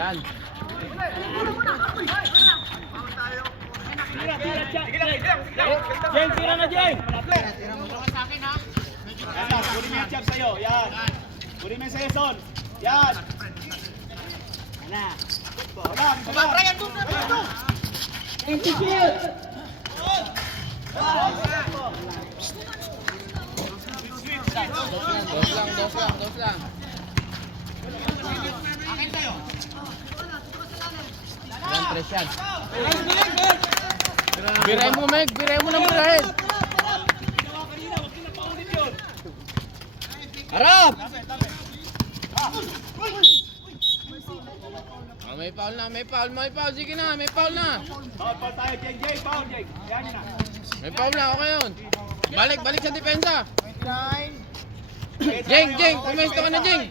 Ayan. Jeng, tira na Jeng. Yan, kunin mo yung jab sa'yo. Yan. Kunin mo yung seson. Yan. Ana. Wala. Brian, doon. Empty field. Dos lang. Yan, tres yan. Biray mo, Meg. Biray mo ng birahin. Harap! Oh, may foul na. Sige na, may foul na. Foul tayo, Jeng. Foul, Jeng. Yan yun na. May foul na, okay yun. Balik sa depensa. Jeng, pumesto ka na, Jeng.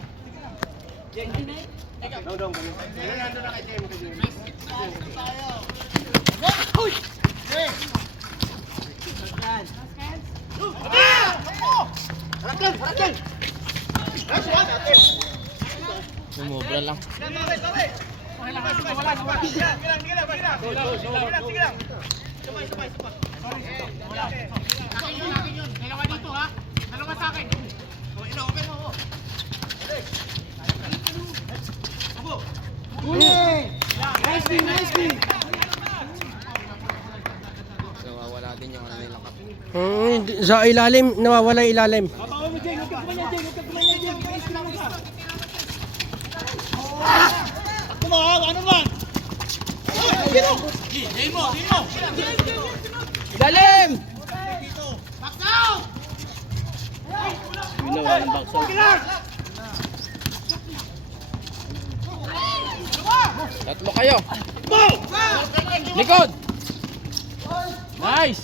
Dong. Nandun na kay Jeng. Harapin! Sumobra lang. Dalawa dito ha. Dalawa sa akin. Open mo. Nice win. Nawawala din yung ano nila kap. Sa ilalim, nawawala yung ilalim. Babawa mo, Jeng. Huwag ka kumanya, Jeng. Ice lang ka. Ako mo, ano man? Dalim! Back down! Ginawa ng baksaw. Tatlo kayo. Likod! Nice!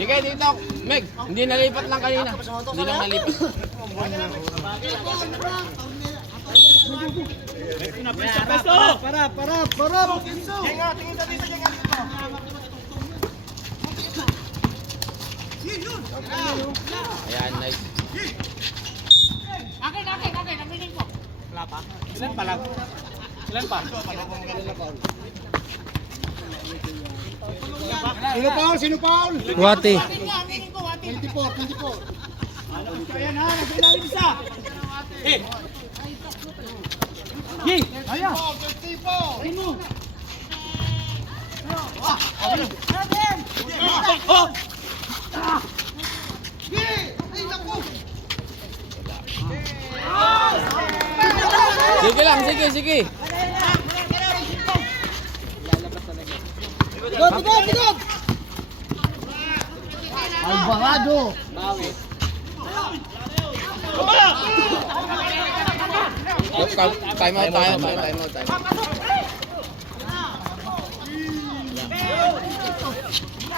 Sige dito, Meg. Hindi nalipat lang kanina. Hindi lang nalipat. Pesto! Para. Jeng, tingin sa dito, Jeng. Ayan, nice. Akin. Naminig ko. Ilan pa lang? Sino Paul? Wati. Aminin ko, Wati. 24. Ayan ha, nasa ilalim isa. Jeng! Ayan! Sige lang, sige. Bigod! Alvarado! Time out tayo.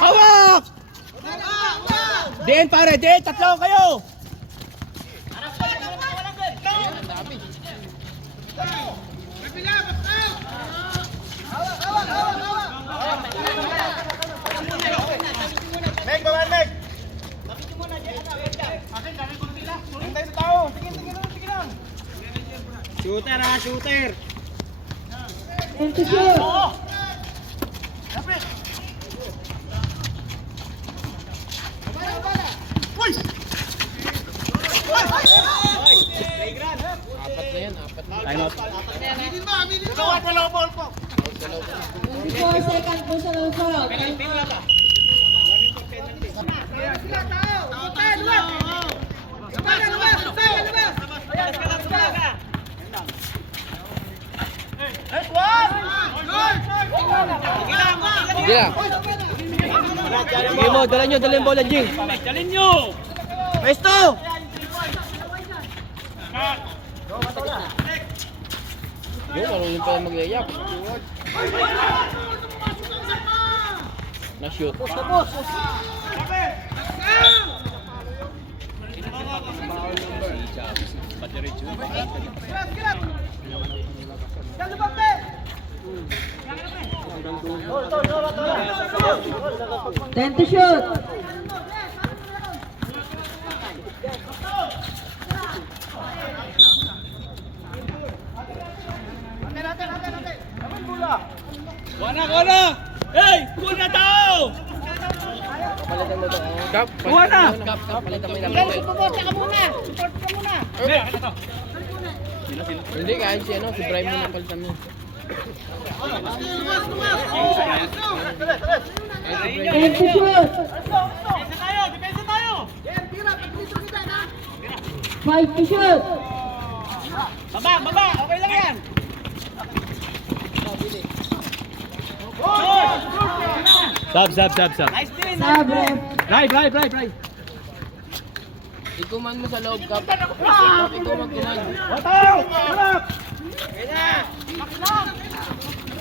Hawak! Diin pare, tatlo kayo! Meg! Hintay sa tao! Tingin lang! Shooter! Empty field! Apat na. Time out. Dalawa ball po. 24 seconds po sa foul. Sige lang. Sige mo, dala yung bola, Jing. Dalhin nyo! Pesto! Yo, marunong pa yung magyayap. Na-shoot. 10 to shoot. Wala! Hey! Kuna tao! Palitan mo to. Kap, Buwan na! Kap, palitan mo yung number 12. Support ka muna. Hindi, kahit si ano, si Brian mo na palitan mo. Ten to shoot. Depensa tayo. 5 to shoot. Baba! Okay lang yan! Sab. Nice din! Sub ref. Right! Ikuman mo sa loob, Kap. Kap, ikaw magkuman.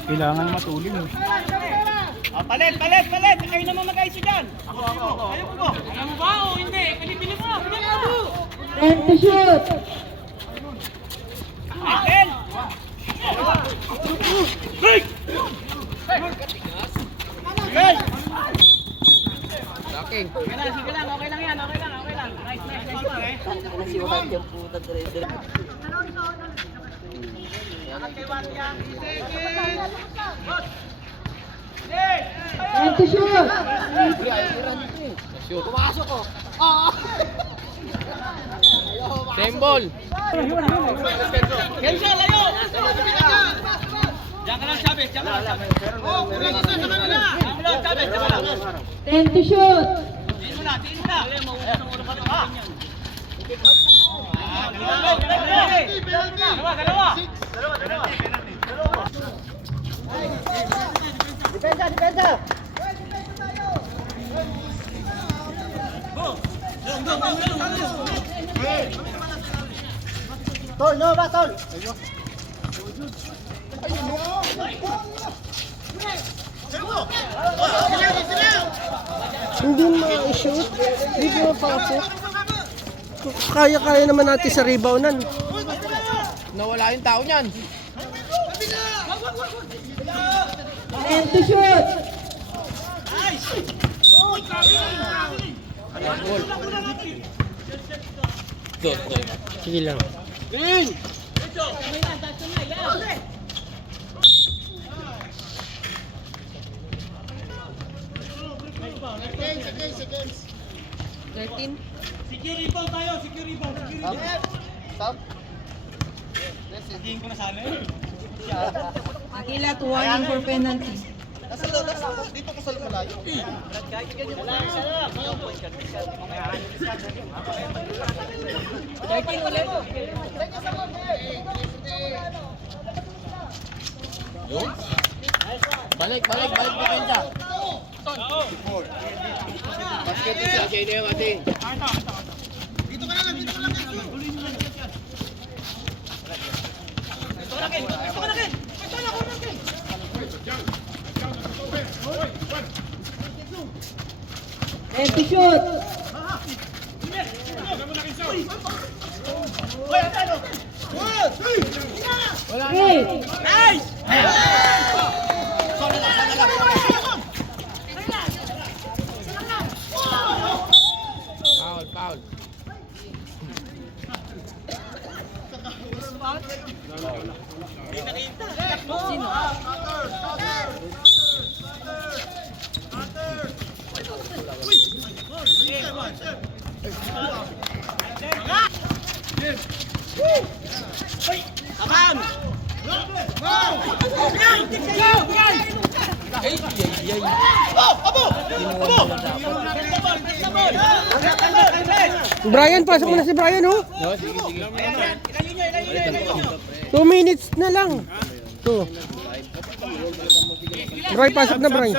Kailangan matulin. Palit! Kayo naman mag-ayos dyan! Ako. Alam mo ba o hindi? Bili mo. 10 to shoot. Akin! Laking. Sige lang, okay lang yan. Nice. Ten to shoot. Shoot. Pumasok ko. Same ball. Kensha, layo! Diyan ka lang, Chavez. Diyan ka lang. Chavez. 10 to shoot. Tiin mo na. Dalawa. Depensa. Tol, no ba, tol? Hindi ma-shoot. Hindi mapasok. Kaya naman natin sa reboundan. Nawala yung tao niyan. 10 to shoot. Goal. Sige lang. Secure rebound tayo. Stop. Sabihin ko na sana eh. Akila to warning for penalty. Dito ko sa malayo. Balik Benja. Basket isa, siya na yung ating. Ten to shoot. Three. Foul. Aman! Brian, pasok mo na si Brian, oh. No, sige. 2 minutes na lang. 2. Brian, pasok na, Brian.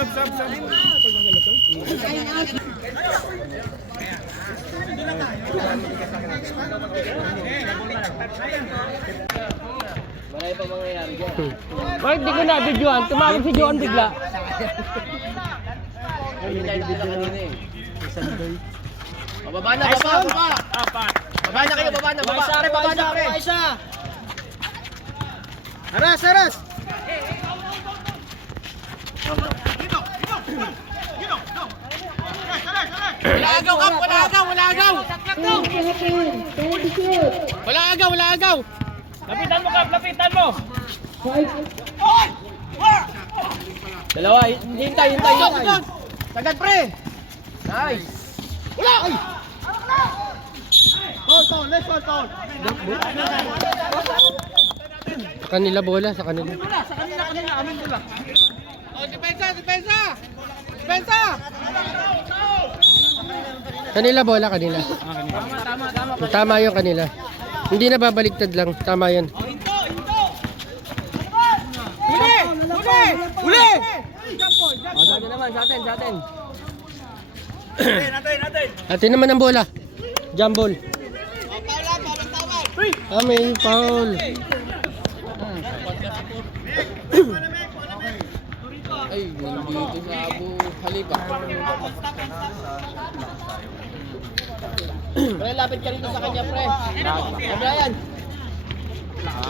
Malay pa mangyayari dyan. Bakit di ko na-videoan? Tumawag si Joan bigla. Pinag-video na kanina eh. Bababa na, baba! Baba na kayo, baba na, baba! Pre, baba na, pre! Aras! Wala agaw, Kap! Wala agaw! Wala agaw! 10 seconds. 10 shoot. Wala agaw! Wala agaw! Lapitan mo, Kap! Lapitan mo! 5. Dalawa, hintay. Sagad, pre! Nice! Wala! Ay! Foul! Let's foul! Kanila bola, sa kanila. Sa kanila, amin nila. Oh, depensa! Depensa! Depensa! Kanila bola, kanila. Tama yung kanila. Hindi na babaliktad lang. Tama yan. Huli! Huli! Huli! Natin! Atin naman ang bola. Jump ball. May foul. Ay, nandito sa Abu Halifa. Pre, lapit ka rito sa kanya, pre. Brian!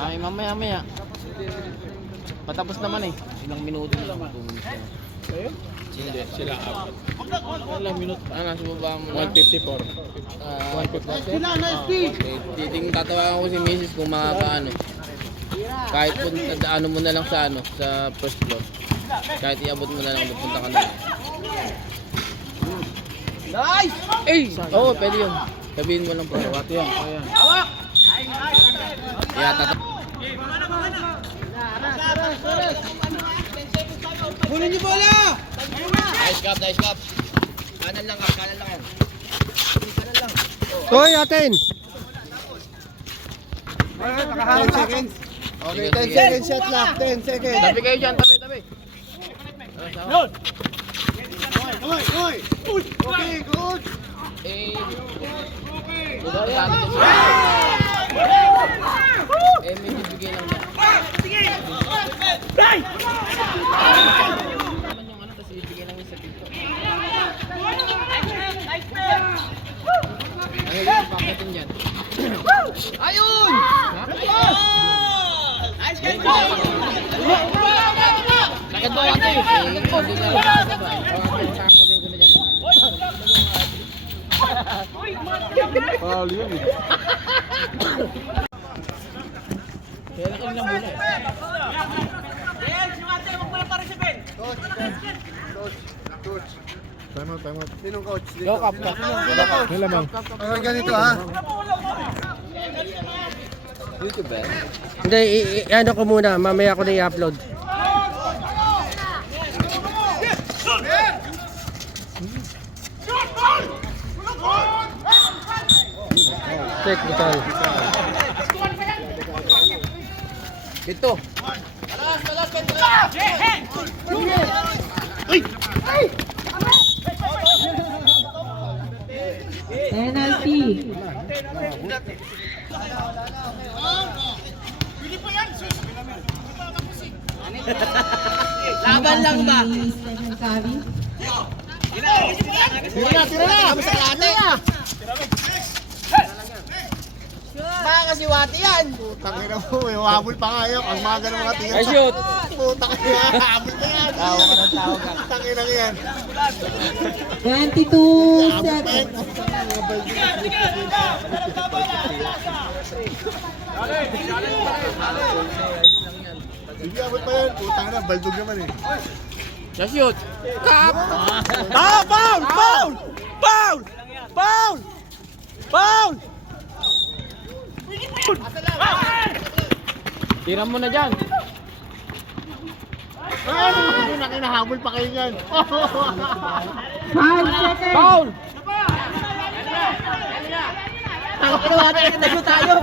Ay, mamaya. Patapos naman eh. Ilang minuto lang. 2 minutes lang. Sila apat. Ilang minuto? Nasa baba mo na. 154. Titing tatawagan ko si Mrs. kung makakaano. Kahit kung ano mo na lang sa sa first floor. Kahit iabot mo na lang, pupunta ka na lang. Nice! Oo, pwede yun. Sabihin mo lang po. Wato yan. Hawak! Yeah, Kunin niyo bola! Nice cup. Kanan lang yan. Hoy, atin. 10 seconds. Okay, 10 seconds shot clock, 10 seconds. Tabi kayo dyan, tabi. Yun! Uy! Okay, good! Eh, medyo bigay lang yan. Naman yung ano, tapos ibigay lang yung sa dito. Ano yung pakatin dyan? Ayun! Nice catch! Lakad mo ako eh. Hindi na lang sa sabay. Pakatin ko na dyan. Kaya lang ilang muna eh. Sinong coach? Go, Kap. Ganito ha? YouTube eh. Hindi, ano ko muna. Mamaya ko na i-upload. Technical. Dito. Penalty. Laban lang ba? Stephen Curry. Tira na! Kami sa late ah! Baka kasi wati yan! Putang ina mo, habol pa nga yun. Ang mga ganun mga tingin. Ay, shoot. Putang ina, habol pa yan. Tawa ka ng tawa ka. Putang ina yan. 22 seconds. Hindi habol pa yan. Putang ina, baldog naman eh. Shoot. Kap. Foul! Tira mo na dyan. Ay, nakinahabol pa kayo yan. 5 seconds. Foul. Takot na natin, tayo tayo.